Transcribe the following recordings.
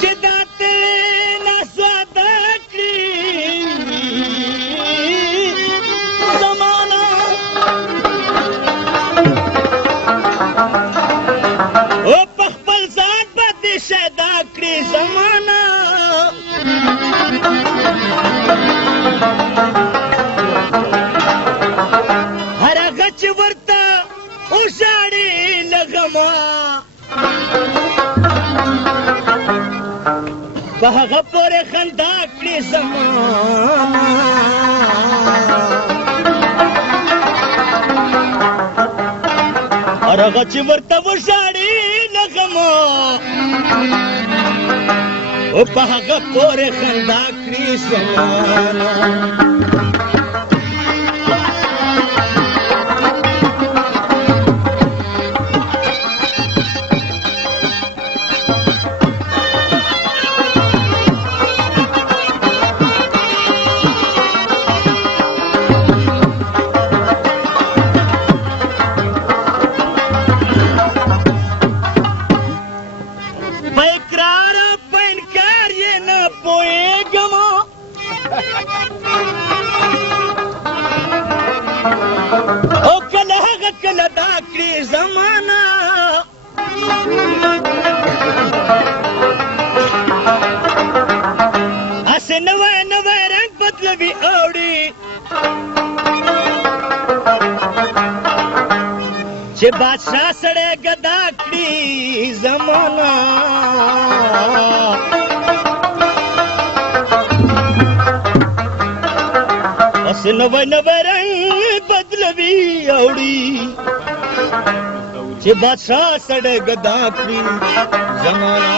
چې داته نسواده کړي زمانه او په خپل ځان باندې شیدا کړي زمانه هر هغه چې ورته وژاړي له غمه په هغه پورې خندا کړي زمانه هر هغه چې ورته وژاړي له غمه او په هغه پورې خندا کړي زمانه او کله هغه کله دا کړي زمانه اسې نوی نوی رنګ بدلوي اوړي چې بادشاه سړی ګدا کړي زمانه اسې نوی نوی رنګ بدلوي اوړي چې بادشاه سړی ګدا کړي زمانه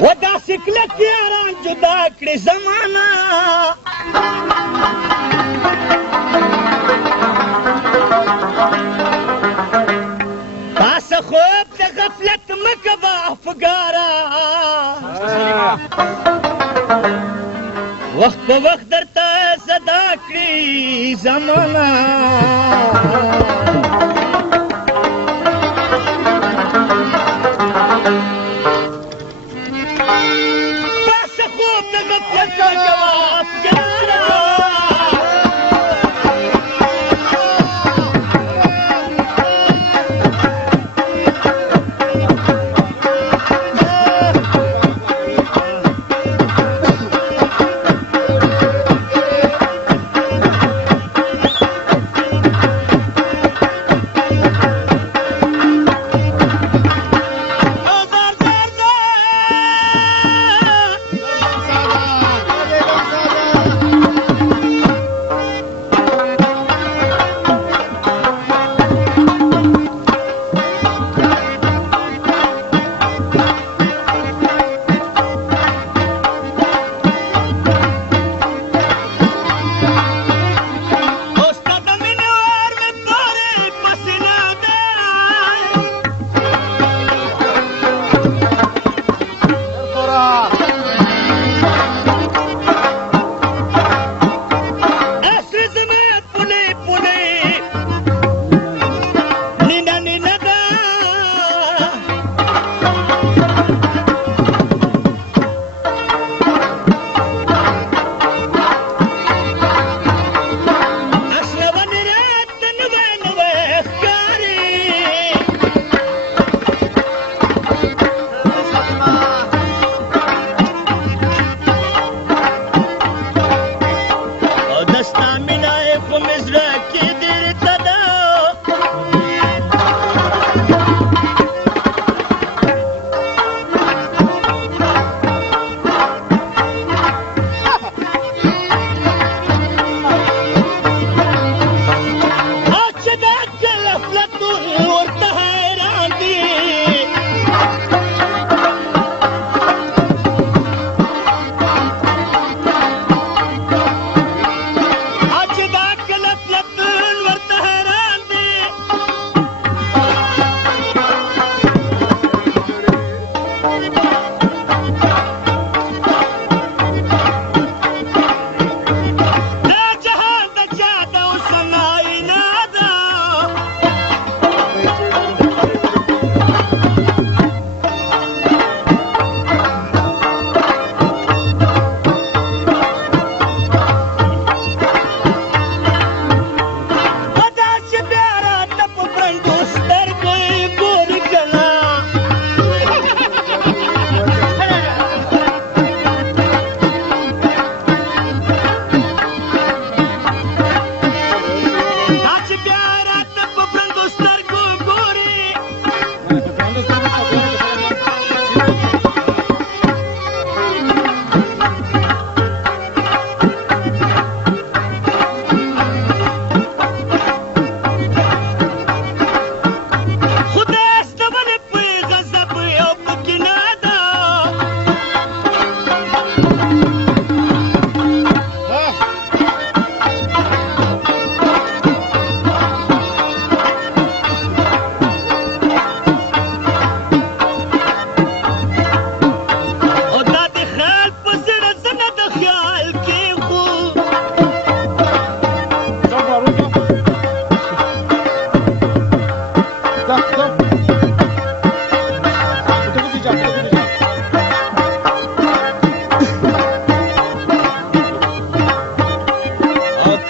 و داسې کلک یاران جدا کړي زمانه تاسې خوب د غفلت مه کوه افګاره وخت په وخت درته صدا کړي زمانه تاسې خوب د غفلت مه کوه افګاره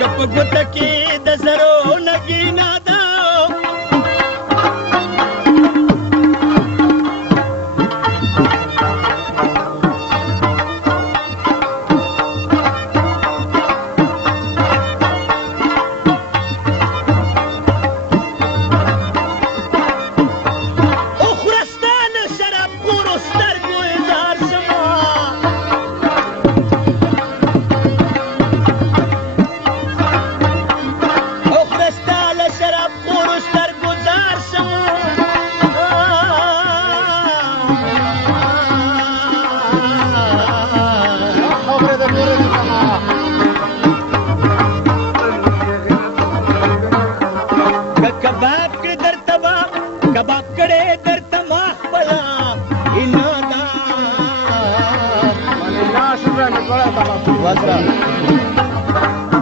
कप गुटकी दसरो नगीना दा कबाब कडे दर तमाम बला इनादा Mana nak sudah nak kalau tak apa.